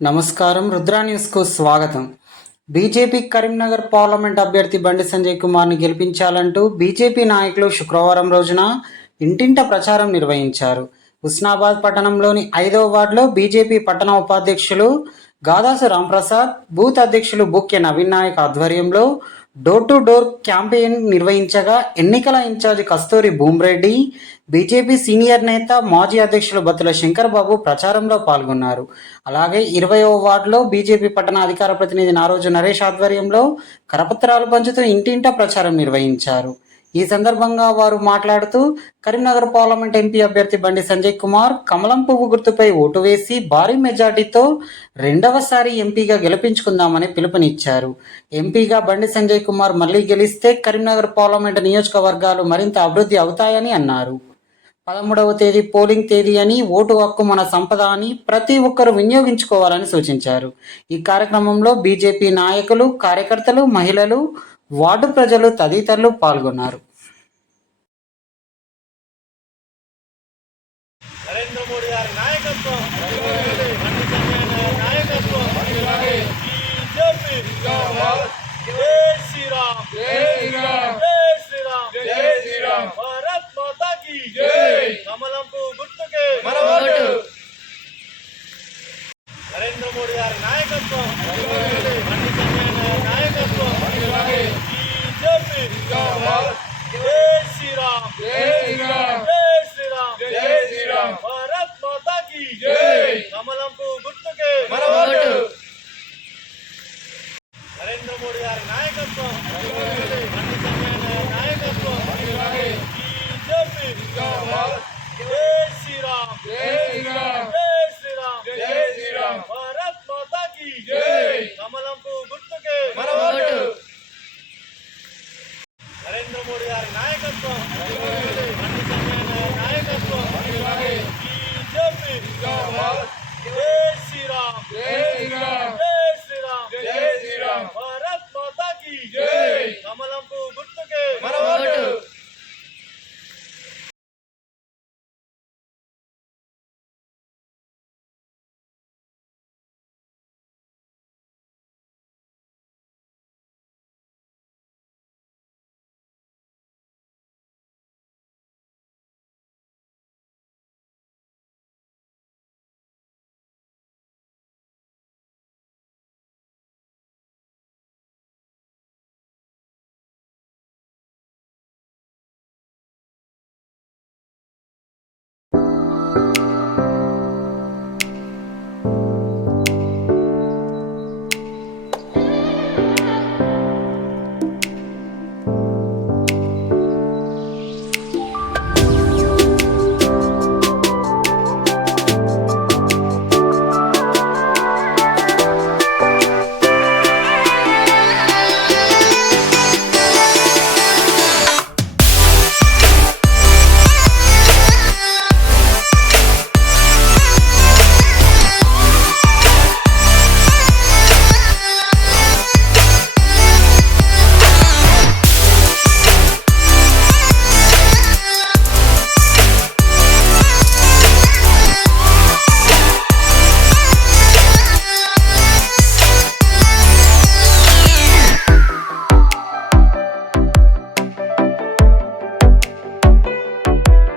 నమస్కారం. రుద్రా న్యూస్కు స్వాగతం. బీజేపీ కరీంనగర్ పార్లమెంట్ అభ్యర్థి బండి సంజయ్ కుమార్ని గెలిపించాలంటూ బీజేపీ నాయకులు శుక్రవారం రోజున ఇంటింట ప్రచారం నిర్వహించారు. హుస్నాబాద్ పట్టణంలోని 5వ వార్డులో బీజేపీ పట్టణ ఉపాధ్యక్షులు గాదాసు రాంప్రసాద్, బూత్ అధ్యక్షులు బుక్య నవీన్ నాయక్ ఆధ్వర్యంలో డోర్ టు డోర్ క్యాంపెయిన్ నిర్వహించగా ఎన్నికల ఇన్ఛార్జి కస్తూరి భూమిరెడ్డి, బీజేపీ సీనియర్ నేత మాజీ అధ్యక్షులు బత్తుల శంకర్ బాబు ప్రచారంలో పాల్గొన్నారు. అలాగే 20వ వార్డులో బీజేపీ పట్టణ అధికార ప్రతినిధి నారోజు నరేష్ ఆధ్వర్యంలో కరపత్రాలు పంచుతూ ఇంటింటా ప్రచారం నిర్వహించారు. ఈ సందర్భంగా వారు మాట్లాడుతూ కరీంనగర్ పార్లమెంట్ ఎంపీ అభ్యర్థి బండి సంజయ్ కుమార్ కమలం పువ్వు గుర్తుపై ఓటు వేసి భారీ మెజార్టీతో రెండవసారి ఎంపీగా గెలిపించుకుందామని పిలుపునిచ్చారు. ఎంపీగా బండి సంజయ్ కుమార్ మళ్లీ గెలిస్తే కరీంనగర్ పార్లమెంట్ నియోజకవర్గాలు మరింత అభివృద్ధి అవుతాయని అన్నారు. 13వ తేదీ పోలింగ్ తేదీ అని, ఓటు హక్కు మన సంపద అని ప్రతి ఒక్కరూ వినియోగించుకోవాలని సూచించారు. ఈ కార్యక్రమంలో బీజేపీ నాయకులు, కార్యకర్తలు, మహిళలు, వార్డు ప్రజలు తదితరులు పాల్గొన్నారు. నరేంద్ర మోడీ గారి నాయకత్వం, నాయకత్వం, బీజేపీ, జై శ్రీరామ్, జై శ్రీరామ్, జై శ్రీరామ్, జై శ్రీరామ్, భారత్ మాతా కీ జై. కమలం పువ్వు గుర్తుకే మన ఓటు. నరేంద్ర మోడీ గారి నాయకత్వం, నాయకత్వం, బీజేపీ, జై శ్రీరామ్, జై శ్రీరామ్, జై శ్రీరామ్, జై శ్రీరామ్, భారత్ మాతా కీ జై. కమలం పువ్వు గుర్తుకే మన ఓటు. నరేంద్ర మోడీ గారి నాయకత్వం, నాయకత్వం, బీజేపీ, జై శ్రీరామ్, జై